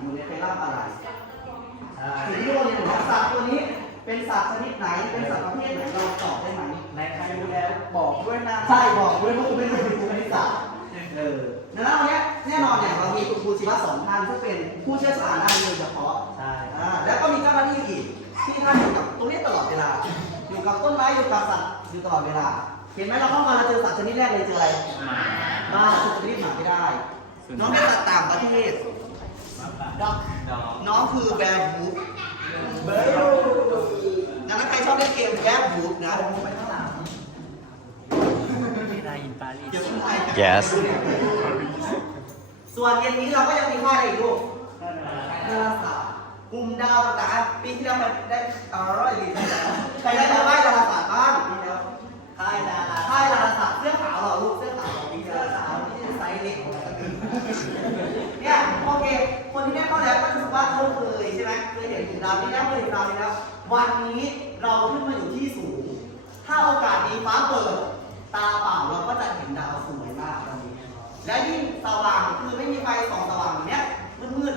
อยู่ในไฟลัมอะไรสิ่งที่เราเรียนว่าสัตว์ตัวนี้เป็นสัตว์ชนิดไหน เป็นสัตว์ประเภทไหนเราตอบได้ไหมในใครรู้แล้วบอกด้วยนะใช่บอกด้วยว่าคุณเป็นครูคณิตศาสตร์เออดังนั้นวันเนี้ยแน่นอนเนี่ยเรามีคุณครูชีวะสองท่านที่เป็นผู้เชี่ยวชาญด้านนี้โดยเฉพาะใช่อ่าแล้วก็มีเจ้าหน้าที่อีกที่ท่านอยู่กับตรงนี้ตลอดเวลา อยู่กับต้นไม้อยู่กับสัตว์อยู่ตลอดเวลา เห็นไหมเราเข้ามาเราเจอสัตว์ชนิดแรกเลยเจออะไรหมาคือชนิดหมาไม่ได้น้องเป็นสัตว์ต่างประเทศด็อกน้อง คือแบร์บูฟเบร์ดังนั้นใครชอบเล่นเกมแบร์บูฟนะผมไปข้างหลังที่นายอินปารีส เดี๋ยวคุณไทย Yes ส่วนเย็นนี้เราก็ยังมีค่ายอะไรอีกลูกดาราศาสตร์กลุ่มดาวต่างๆปีที่แล้วมันได้อร่อยดีใครได้มาไหว้ดาราศาสตร์บ้างปีแล้วค่ายดาราค่ายดาราศาสตร์เสื้อขาวเหรอลูกเสื้อขาวปีเสื้อขาวที่ไซส์เล็กเนี่ยโอเค คนที่ได้เข้าแล้ ว่าเขาเคยใช่ไหมเคยเห็นกลุ่มดาวนี่แล้วเคยเห็นดาวนี่แล้ววันนี้เราขึ้นมาอยู่ที่สูง ถ้าโอกาสดีฟ้าเปิด ตาเปล่าเราก็จะเห็นดาวสวยมากวันนี้ และยิ่งสว่าง